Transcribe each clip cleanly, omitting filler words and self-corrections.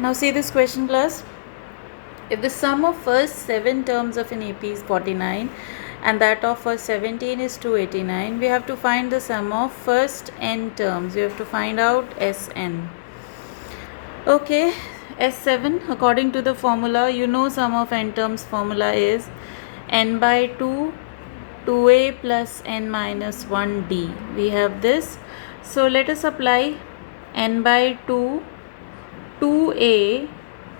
Now see this question, class. If the sum of first 7 terms of an AP is 49 and that of first 17 is 289, we have to find the sum of first n terms. We have to find out Sn. Okay, S7, according to the formula, you know sum of n terms formula is n by 2, 2a plus n minus 1d. We have this. So let us apply n by 2, 2a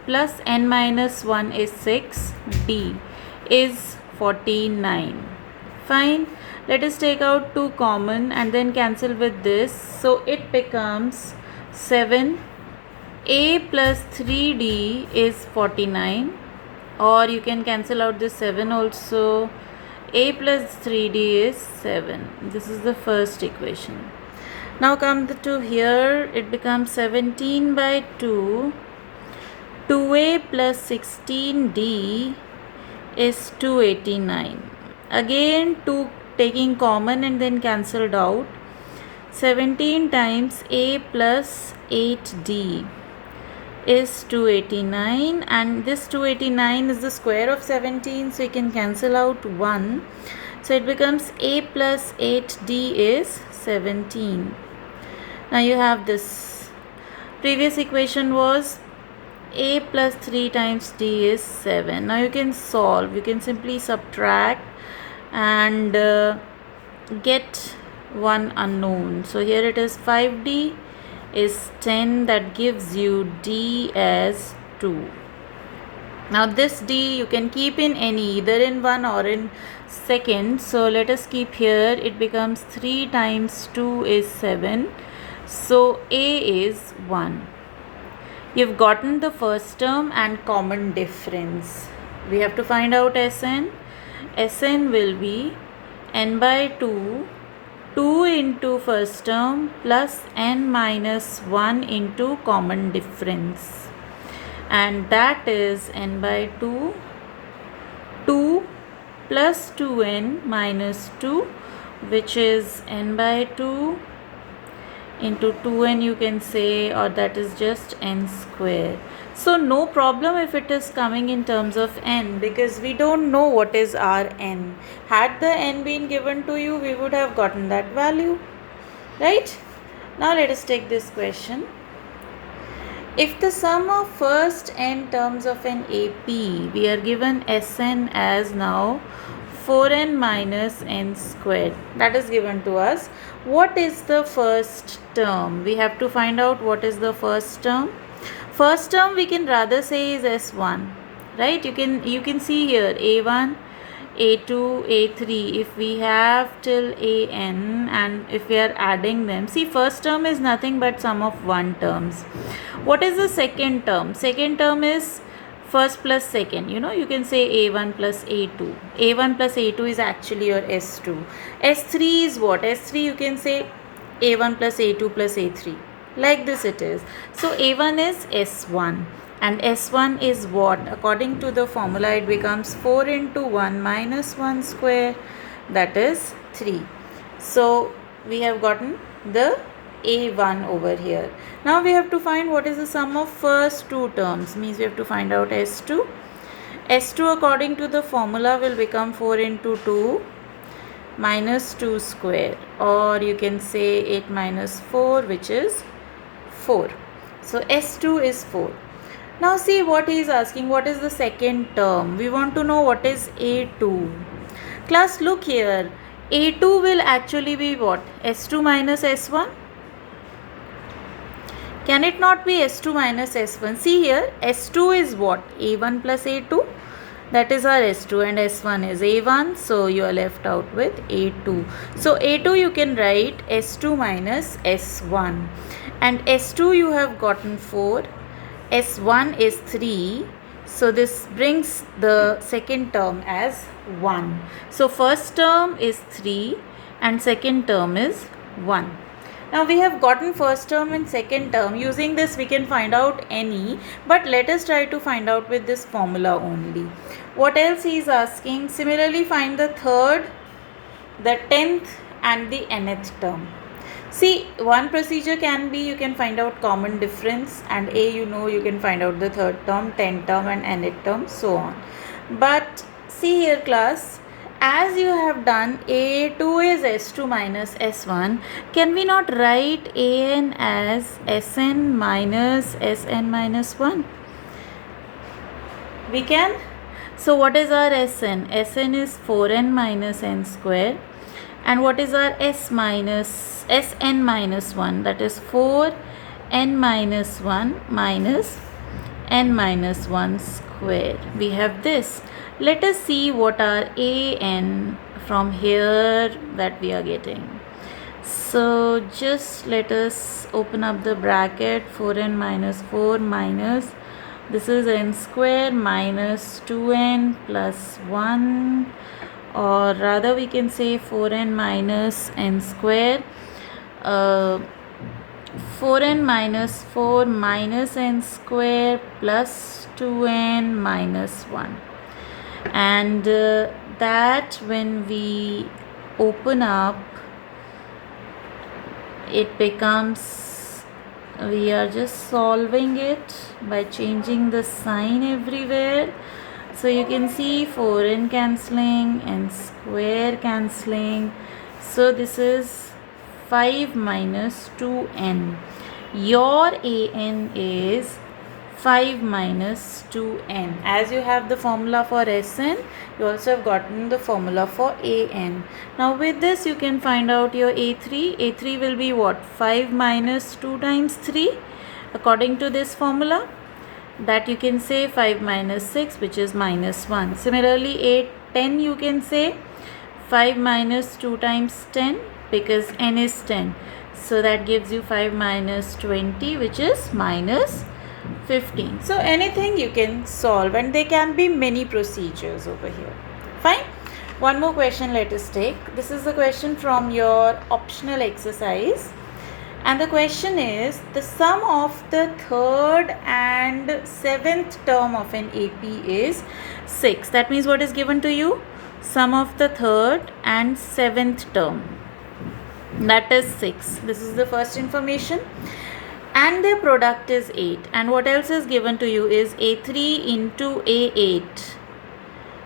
plus n minus 1 is 6, d is 49. Fine. Let us take out 2 common and then cancel with this. So it becomes 7. A plus 3d is 49, or you can cancel out this 7 also. A plus 3d is 7. This is the first equation. Now come to here, it becomes 17 by 2. 2a plus 16d is 289. Again 2 taking common and then cancelled out. 17 times a plus 8d is 289, and this 289 is the square of 17, so you can cancel out 1. So it becomes a plus 8d is 17. Now you have this. Previous equation was a plus 3 times d is 7. Now you can solve. You can simply subtract and get one unknown. So here it is 5d is 10, that gives you d as 2. Now this d you can keep in any, either in 1 or in second. So let us keep here. It becomes 3 times 2 is 7. So a is 1. You've gotten the first term and common difference. We have to find out Sn. Sn will be n by 2, 2 into first term plus n minus 1 into common difference. And that is n by 2, 2 plus 2n minus 2, which is n by 2 into 2n, you can say, or that is just n square. So no problem if it is coming in terms of n, because we don't know what is our n. Had the n been given to you, we would have gotten that value, right? Now let us take this question. If the sum of first n terms of an AP, we are given Sn as now 4n minus n squared, that is given to us. What is the first term? We have to find out what is the first term. First term we can rather say is S1, right? You can see here A1, A2, A3. If we have till An and if we are adding them, see, first term is nothing but sum of 1 terms. What is the second term? Second term is first plus second. You can say A1 plus A2. A1 plus A2 is actually your S2. S3 is what? S3 you can say A1 plus A2 plus A3. Like this it is. So A1 is S1. And S1 is what? According to the formula, it becomes 4 into 1 minus 1 square. That is 3. So we have gotten the A1 over here. Now we have to find what is the sum of first 2 terms. Means we have to find out S2. S2 according to the formula will become 4 into 2 minus 2 square, or you can say 8 minus 4, which is 4. So S2 is 4. Now see what he is asking. What is the second term? We want to know what is A2. Class, look here. A2 will actually be what? S2 minus S1? Can it not be S2 minus S1? See here, S2 is what? A1 plus A2. That is our S2, and S1 is A1. So you are left out with A2. So A2 you can write S2 minus S1. And S2 you have gotten 4. S1 is 3. So this brings the second term as 1. So first term is 3 and second term is 1. Now we have gotten first term and second term. Using this we can find out any, but let us try to find out with this formula only. What else he is asking? Similarly, find the third, the 10th and the nth term. See, one procedure can be you can find out common difference, and A, you know, you can find out the third term, 10th term and nth term, so on. But see here class, as you have done A2 is S2 minus S1, can we not write AN as Sn minus Sn minus 1? We can. So what is our Sn? Sn is 4n minus n square. And what is our Sn minus 1? That is 4n minus 1 minus n minus 1 square. We have this. Let us see what our an from here that we are getting. So just let us open up the bracket. 4n minus 4 minus, this is n square minus 2n plus 1, or rather we can say 4n minus n square, 4n minus 4 minus n square plus 2n minus 1. And that when we open up, it becomes, we are just solving it by changing the sign everywhere. So you can see 4n cancelling and square cancelling. So this is 5 minus 2n. Your an is 5 minus 2n. As you have the formula for Sn, you also have gotten the formula for an. Now with this you can find out your A3. A3 will be what? 5 minus 2 times 3 according to this formula. That you can say 5 minus 6, which is minus 1. Similarly, 10 you can say 5 minus 2 times 10, because n is 10. So that gives you 5 minus 20, which is minus 15. So anything you can solve, and there can be many procedures over here. Fine. One more question let us take. This is the question from your optional exercise. And the question is, the sum of the third and seventh term of an AP is 6. That means what is given to you? Sum of the third and seventh term. That is 6. This is the first information. And their product is 8. And what else is given to you is A3 into A8.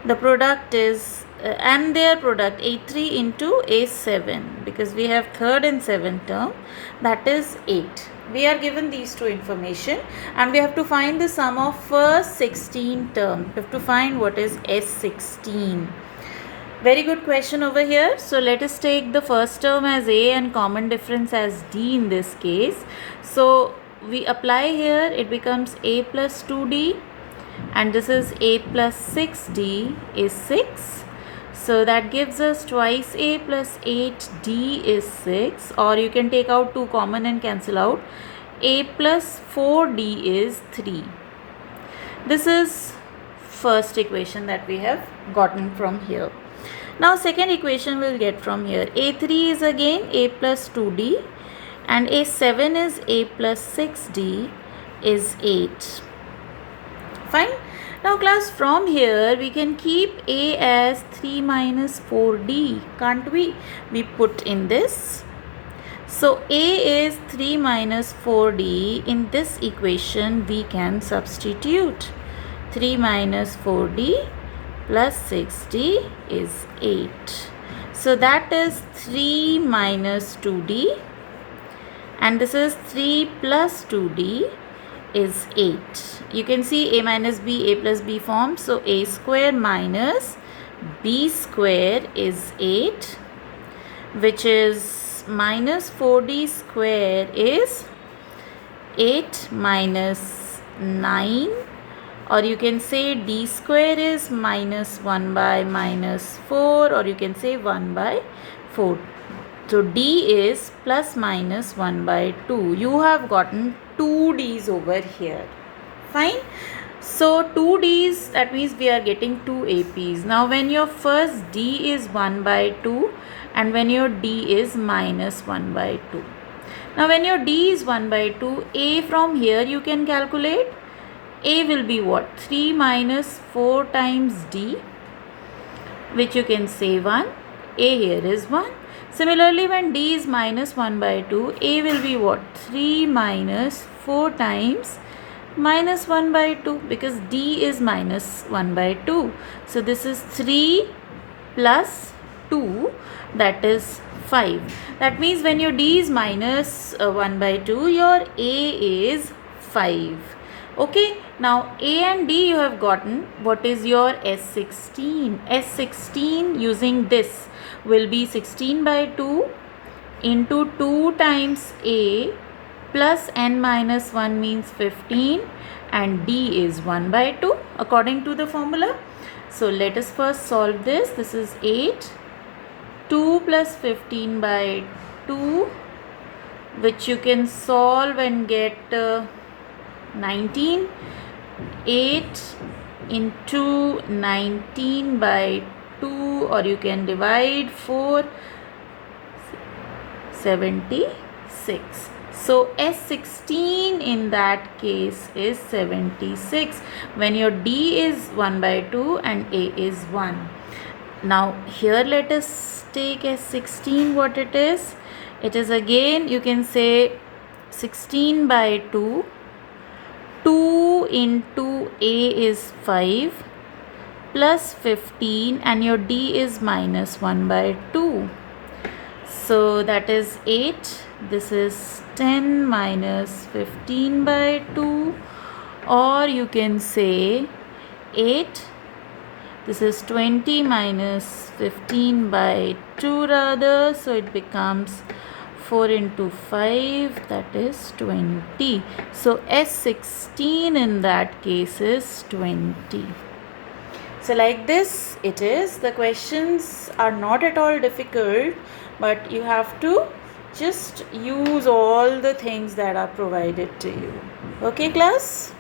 The product is and their product A3 into A7, because we have third and seventh term, that is 8. We are given these two information, and we have to find the sum of first 16 term. We have to find what is S16. Very good question over here. So let us take the first term as A and common difference as D in this case. So we apply here, it becomes A plus 2D, and this is A plus 6D is 6. So that gives us twice A plus 8D is 6, or you can take out 2 common and cancel out. A plus 4D is 3. This is first equation that we have gotten from here. Now second equation we'll get from here. A3 is again A plus 2D, and A7 is A plus 6D is 8. Fine. Now class, from here we can keep A as 3 minus 4D, can't we? We put in this. So A is 3 minus 4D. In this equation we can substitute. 3 minus 4D plus 6D is 8. So that is 3 minus 2D, and this is 3 plus 2D is 8. You can see A minus B, A plus B form. So A square minus B square is 8, which is minus 4D square is 8 minus 9, or you can say D square is minus 1 by minus 4, or you can say 1 by 4. So D is plus minus 1 by 2. You have gotten 2 D's over here. Fine. So 2 D's, that means we are getting 2 APs. Now when your first D is 1 by 2 and when your D is minus 1 by 2. Now when your D is 1 by 2, A from here you can calculate. A will be what? 3 minus 4 times D, which you can say 1. A here is 1. Similarly, when d is minus 1 by 2, a will be what? 3 minus 4 times minus 1 by 2, because d is minus 1 by 2. So this is 3 plus 2, that is 5. That means when your d is minus 1 by 2, your a is 5. Okay, now a and d you have gotten. What is your S16? S16 using this will be 16 by 2 into 2 times a plus n minus 1 means 15, and d is 1 by 2 according to the formula. So let us first solve this. This is 8. 2 plus 15 by 2, which you can solve and get 19. 8 into 19 by 2, or you can divide 4, 76. So S16 in that case is 76 when your d is 1 by 2 and a is 1. Now here let us take S16 what it is. It is again, you can say 16 by 2. 2 into a is 5 plus 15, and your d is minus 1 by 2. So that is 8. This is 10 minus 15 by 2, or you can say 8. This is 20 minus 15 by 2 rather, so it becomes 4 into 5, that is 20. So S16 in that case is 20. So like this it is. The questions are not at all difficult, but you have to just use all the things that are provided to you. Okay class?